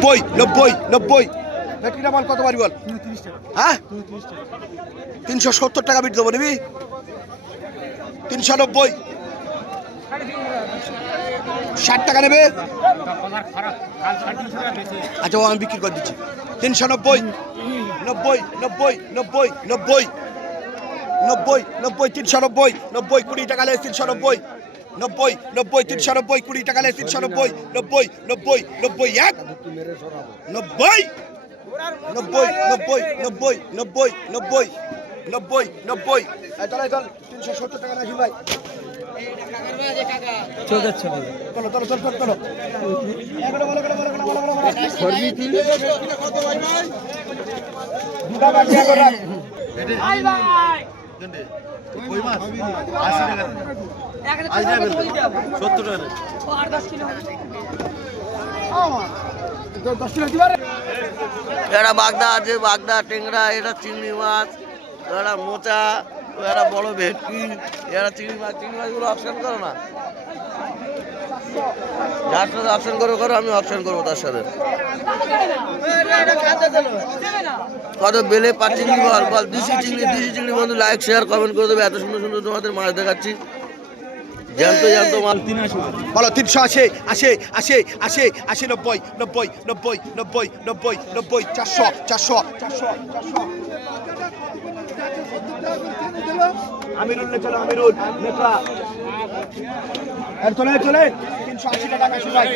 নব্বই নব্বই নব্বই ভেটকিটা বল কত বাড়ি বল হ্যাঁ 370 টাকা বিট দেবো নিবি 390 60 টাকা নেবে আচ্ছা ও আমি বিক্রি করে দিচ্ছি 390 90 90 90 90 90 90 390 90 20 টাকা লে 390 90 90 390 20 টাকা লে 390 90 90 90 এক 90 90 90 90 90 90 90 90 চল 370 টাকা রাখি ভাই চলো চলো চলো চলো এটা বাগদা আছে, বাগদা টেংরা, এটা চিংড়ি মাছ, এটা মোচা, এটা বড় ভেটকি, এটা চিংড়ি মাছগুলো অপশন করো না, যার সাথে অপশন করো আমি অপশন করবো তার সাথে। কত বেলে পাচ্ছি বল বল দেশি চিংড়ি বন্ধু লাইক শেয়ার কমেন্ট করে দেবে। এত সুন্দর সুন্দর তোমাদের মাছ দেখাচ্ছি, জ্যান্ত জ্যান্ত মাল। বলো 380 80 80 80 80 90 90 90 90 90 90 400 400 400 আমিরুল চলো আমিরুল নেতা আর চলে 380 টাকা কাশি ভাই।